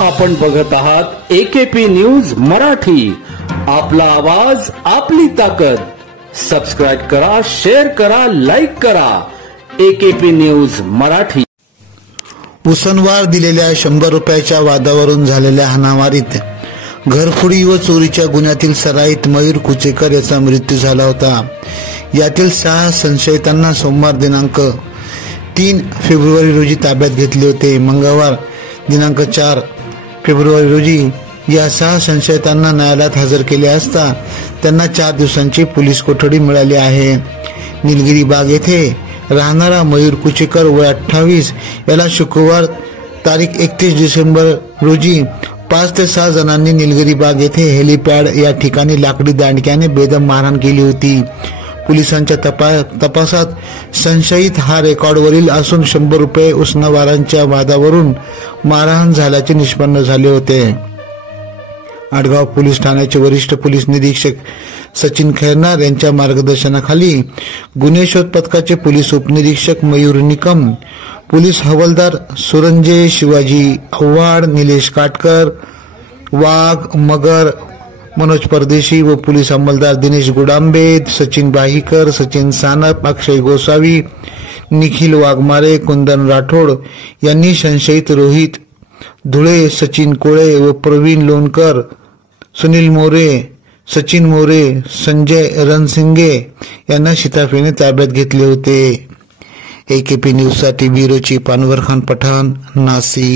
आपण बघत आहात AKP न्यूज मराठी. आपला आवाज आपली ताकद. सबस्क्राइब करा, शेअर करा, लाईक करा. AKP news Marathi. उसनवार दिलेल्या 100 रुपयाच्या वादावरून झालेल्या हाणामारीत घरफोडी व चोरीच्या गुन्ह्यातील सराईत मयूर कुचेकर याचा मृत्यू झाला होता. यातील 6 संशयितांना सोमवार दिनांक 3 फेब्रुवारी रोजी ताब्यात घेतले होते. मंगळवार दिनांक 4 फेब्रुवारी रोजी या 6 संशयितांना न्यायालयात हजर केले असता त्यांना 4 दिवसांची पोलीस कोठडी मिळाली आहे. निलगिरी बाग येथे राहणारा मयूर कुचेकर वय 28 याला शुक्रवार तारीख 31 डिसेंबर रोजी 5 ते 6 जणांनी निलगिरी बाग येथे हेलिपॅड या ठिकाणी लाकडी दांडक्याने बेदम मारहाण केली होती. पोलिसांच्या तपासात संशयित हा रेकॉर्डवरील असून 100 रुपये उसनवारांच्या वादावरून मारहाण झाल्याचे निष्पन्न झाले होते. आडगाव पोलीस ठाण्याचे वरिष्ठ पोलीस निरीक्षक सचिन खैरनार यांच्या मार्गदर्शनाखाली गुन्हे शोध पथकाचे पोलीस उपनिरीक्षक मयूर निकम, पोलीस हवालदार सुरंजय शिवाजी आव्हाड, निलेश काटकर, वाघ मगर, मनोज परदेशी व पोलीस अंमलदार दिनेश गुडांबे, सचिन बाहीकर, सचिन सानप, अक्षय गोसावी, निखिल वाघमारे, कुंदन राठोड यांनी संशयित रोहित धुळे, सचिन कोळे व प्रवीण लोणकर, सुनील मोरे, सचिन मोरे, संजय रणसिंगे यांना शिताफीने ताब्यात घेतले होते. AKP न्यूज साठी ब्युरो चीफ अनवर खान पठाण, नाशिक.